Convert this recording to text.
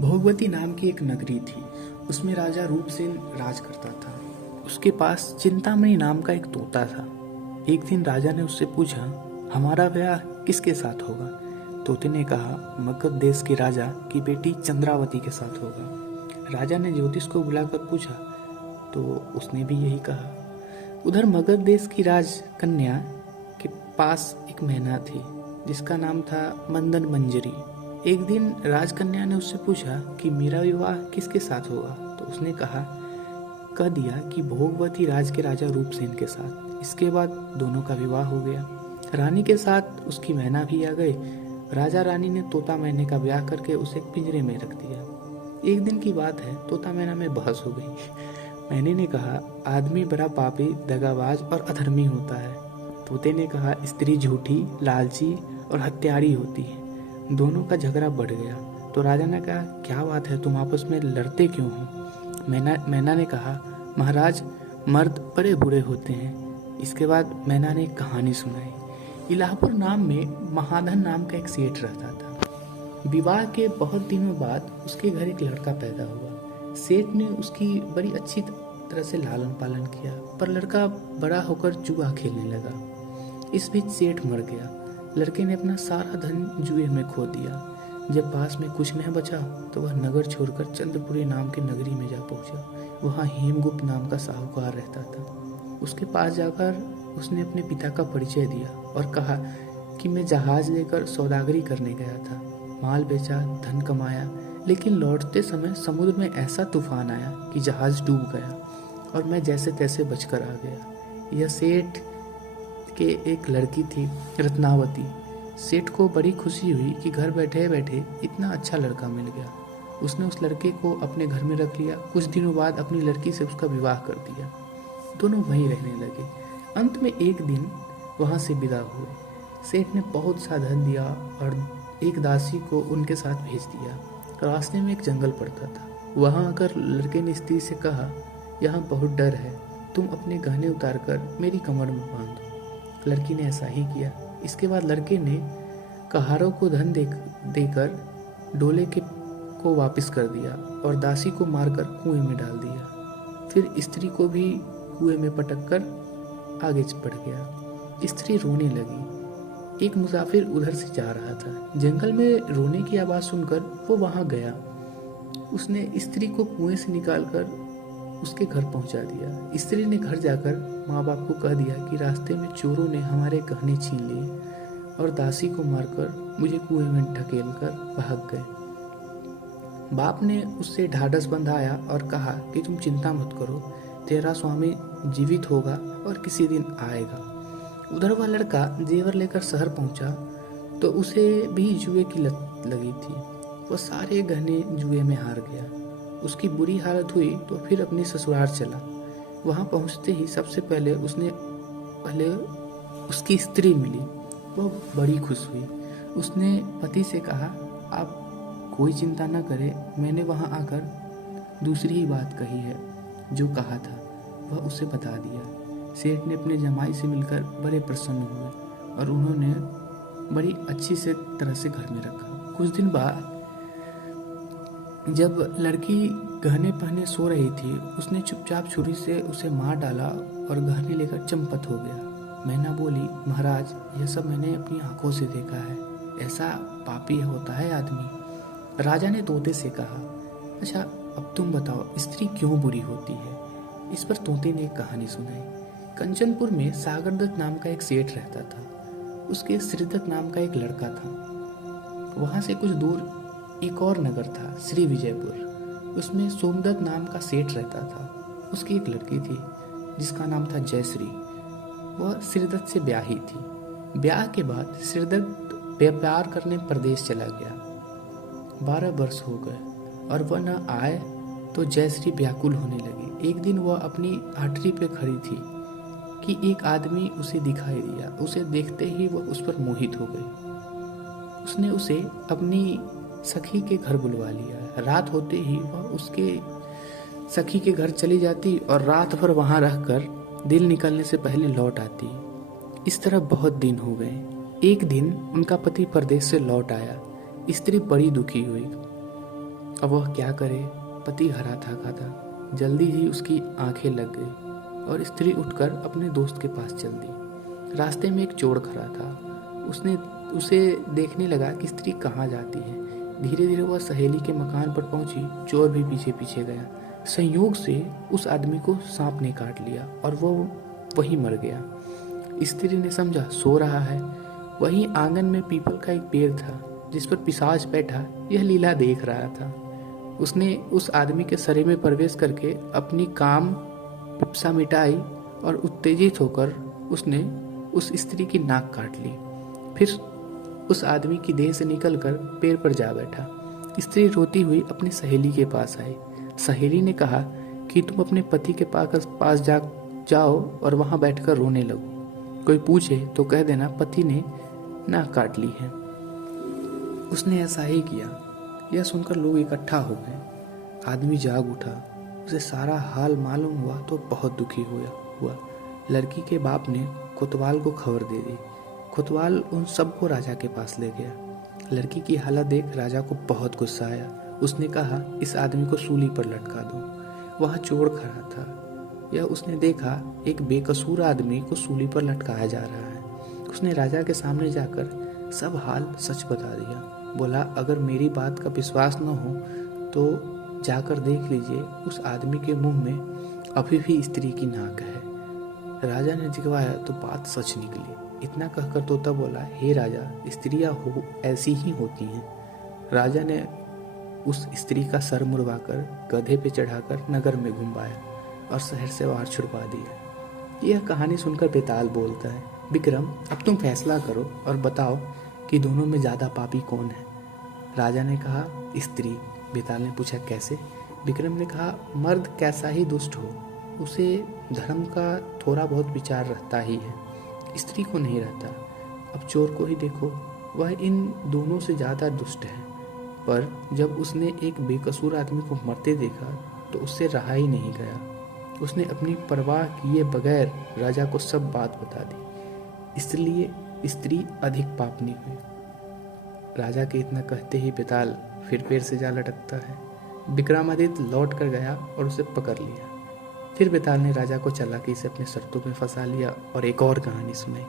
भोगवती नाम की एक नगरी थी। उसमें राजा रूपसेन राज करता था। उसके पास चिंतामणि नाम का एक तोता था। एक दिन राजा ने उससे पूछा, हमारा ब्याह किसके साथ होगा? तोते ने कहा, मगध देश के राजा की बेटी चंद्रावती के साथ होगा। राजा ने ज्योतिष को बुलाकर पूछा तो उसने भी यही कहा। उधर मगध देश की राजकन्या के पास एक मैना थी जिसका नाम था मंदन मंजरी। एक दिन राजकन्या ने उससे पूछा कि मेरा विवाह किसके साथ होगा? तो उसने कह दिया कि भोगवती राज के राजा रूपसेन के साथ। इसके बाद दोनों का विवाह हो गया। रानी के साथ उसकी मैना भी आ गई। राजा रानी ने तोता मैने का ब्याह करके उसे पिंजरे में रख दिया। एक दिन की बात है, तोता मैना में बहस हो गई। मैंने ने कहा, आदमी बड़ा पापी, दगाबाज और अधर्मी होता है। तोते ने कहा, स्त्री झूठी, लालची और हत्यारी होती है। दोनों का झगड़ा बढ़ गया। तो राजा ने कहा, क्या बात है, तुम आपस में लड़ते क्यों हो? मैना ने कहा, महाराज, मर्द बड़े बुरे होते हैं। इसके बाद मैना ने एक कहानी सुनाई। इलाहापुर नाम में महाधन नाम का एक सेठ रहता था। विवाह के बहुत दिनों बाद उसके घर एक लड़का पैदा हुआ। सेठ ने उसकी बड़ी अच्छी तरह से लालन पालन किया, पर लड़का बड़ा होकर जुआ खेलने लगा। इस बीच सेठ मर गया। लड़के ने अपना सारा धन जुए में खो दिया। जब पास में कुछ नहीं बचा तो वह नगर छोड़कर चंद्रपुरी नाम के नगरी में जा पहुंचा। वहाँ हेमगुप्त नाम का साहूकार रहता था। उसके पास जाकर उसने अपने पिता का परिचय दिया और कहा कि मैं जहाज लेकर सौदागरी करने गया था। माल बेचा, धन कमाया, लेकिन लौटते समय समुद्र में ऐसा तूफान आया कि जहाज डूब गया और मैं जैसे तैसे बचकर आ गया। यह सेठ के एक लड़की थी, रत्नावती। सेठ को बड़ी खुशी हुई कि घर बैठे बैठे इतना अच्छा लड़का मिल गया। उसने उस लड़के को अपने घर में रख लिया। कुछ दिनों बाद अपनी लड़की से उसका विवाह कर दिया। दोनों वहीं रहने लगे। अंत में एक दिन वहां से विदा हुए। सेठ ने बहुत सा धन दिया और एक दासी को उनके साथ भेज दिया। रास्ते में एक जंगल पड़ता था। वहां आकर लड़के ने स्त्री से कहा, यहाँ बहुत डर है, तुम अपने गहने उतार कर मेरी कमर में बांध दो। लड़की ने ऐसा ही किया। इसके बाद लड़के ने कहारों को धन देकर डोले को वापस कर दिया और दासी को मारकर कुएं में डाल दिया। फिर स्त्री को भी कुएं में पटक कर आगे बढ़ गया। स्त्री रोने लगी। एक मुसाफिर उधर से जा रहा था। जंगल में रोने की आवाज सुनकर वो वहां गया। उसने स्त्री को कुएं से निकालकर उसके घर पहुंचा दिया। स्त्री ने घर जाकर माँ बाप को कह दिया कि रास्ते में चोरों ने हमारे गहने छीन लिए और दासी को मारकर मुझे कुएं में ढकेल कर भाग गए। बाप ने उससे ढाढ़स बंधाया और कहा कि तुम चिंता मत करो, तेरा स्वामी जीवित होगा और किसी दिन आएगा। उधर वह लड़का जेवर लेकर शहर पहुंचा तो उसे भी जुए की लत लगी थी। वह सारे गहने जुए में हार गया। उसकी बुरी हालत हुई तो फिर अपने ससुराल चला। वहां पहुंचते ही सबसे पहले उसकी स्त्री मिली। वह बड़ी खुश हुई। उसने पति से कहा, आप कोई चिंता न करें, मैंने वहां आकर दूसरी ही बात कही है। जो कहा था वह उसे बता दिया। सेठ ने अपने जमाई से मिलकर बड़े प्रसन्न हुए और उन्होंने बड़ी अच्छी से तरह से घर में रखा। कुछ दिन बाद जब लड़की गहने पहने सो रही थी, उसने चुपचाप छुरी से उसे मार डाला और गहने लेकर चंपत हो गया। मैना बोली, महाराज, यह सब मैंने अपनी आंखों से देखा है। ऐसा पापी होता है आदमी। राजा ने तोते से कहा, अच्छा अब तुम बताओ, स्त्री क्यों बुरी होती है? इस पर तोते ने एक कहानी सुनाई। कंचनपुर में सागरदत्त नाम का एक सेठ रहता था। उसके श्रीदत्त नाम का एक लड़का था। वहां से कुछ दूर एक और नगर था, श्री विजयपुर। उसमें सोमदत्त नाम का सेठ रहता था। उसकी एक लड़की थी जिसका नाम था जयश्री। वह श्रीदत्त से ब्याही थी। ब्याह के बाद श्रीदत्त व्यापार करने प्रदेश चला गया। 12 वर्ष हो गए और वह न आए तो जयश्री व्याकुल होने लगी। एक दिन वह अपनी आटरी पे खड़ी थी कि एक आदमी उसे दिखाई दिया। उसे देखते ही वह उस पर मोहित हो गई। उसने उसे अपनी सखी के घर बुलवा लिया। रात होते ही वह उसके सखी के घर चली जाती और रात भर वहां रहकर दिन निकलने से पहले लौट आती। इस तरह बहुत दिन हो गए। एक दिन उनका पति परदेश से लौट आया। स्त्री बड़ी दुखी हुई। अब वह क्या करे। पति हरा थाका था। जल्दी ही उसकी आंखें लग गई और स्त्री उठकर अपने दोस्त के पास चल दी। रास्ते में एक चोर खड़ा था। उसने उसे देखने लगा कि स्त्री कहाँ जाती है। धीरे धीरे वह सहेली के मकान पर पहुंची। चोर भी पीछे पीछे गया। संयोग से उस आदमी को सांप ने काट लिया और वो वहीं मर गया। स्त्री ने समझा सो रहा है। वहीं आंगन में पीपल का एक पेड़ था जिस पर पिशाच बैठा यह लीला देख रहा था। उसने उस आदमी के शरीर में प्रवेश करके अपनी काम पिप्सा मिटाई और उत्तेजित होकर उसने उस स्त्री की नाक काट ली। फिर उस आदमी की देह से निकलकर पेड़ पर जा बैठा। स्त्री रोती हुई अपनी सहेली के पास आई। सहेली ने कहा कि तुम अपने पति के पास जाओ और वहां बैठकर रोने लगो। कोई पूछे तो कह देना पति ने नाक काट ली है। उसने ऐसा ही किया। यह सुनकर लोग इकट्ठा हो गए। आदमी जाग उठा। उसे सारा हाल मालूम हुआ तो बहुत दुखी हुआ। लड़की के बाप ने कोतवाल को खबर दे दी। कोतवाल उन सबको राजा के पास ले गया। लड़की की हालत देख राजा को बहुत गुस्सा आया। उसने कहा इस आदमी को सूली पर लटका दो। वहां चोर खड़ा था। यह उसने देखा एक बेकसूर आदमी को सूली पर लटकाया जा रहा है। उसने राजा के सामने जाकर सब हाल सच बता दिया। बोला अगर मेरी बात का विश्वास न हो तो जाकर देख लीजिए उस आदमी के मुंह में अभी भी स्त्री की नाक है। राजा ने दिखवाया तो बात सच निकली। इतना कहकर तोता बोला हे राजा, स्त्रियां ऐसी ही होती हैं। राजा ने उस स्त्री का सर मुड़वाकर गधे पे चढ़ाकर नगर में घुमाया और शहर से बाहर छुड़वा दिया। यह कहानी सुनकर बेताल बोलता है विक्रम, अब तुम फैसला करो और बताओ कि दोनों में ज्यादा पापी कौन है। राजा ने कहा स्त्री। बेताल ने पूछा कैसे। विक्रम ने कहा मर्द कैसा ही दुष्ट हो उसे धर्म का थोड़ा बहुत विचार रहता ही है, स्त्री को नहीं रहता। अब चोर को ही देखो, वह इन दोनों से ज्यादा दुष्ट है। पर जब उसने एक बेकसूर आदमी को मरते देखा तो उससे रहा ही नहीं गया। उसने अपनी परवाह किए बगैर राजा को सब बात बता दी। इसलिए स्त्री अधिक पापनी हुई। राजा के इतना कहते ही बेताल फिर पेड़ से जा लटकता है। विक्रमादित्य लौट कर गया और उसे पकड़ लिया। फिर बेताल ने राजा को चालाकी से अपने शर्तों में फंसा लिया और एक और कहानी सुनाई।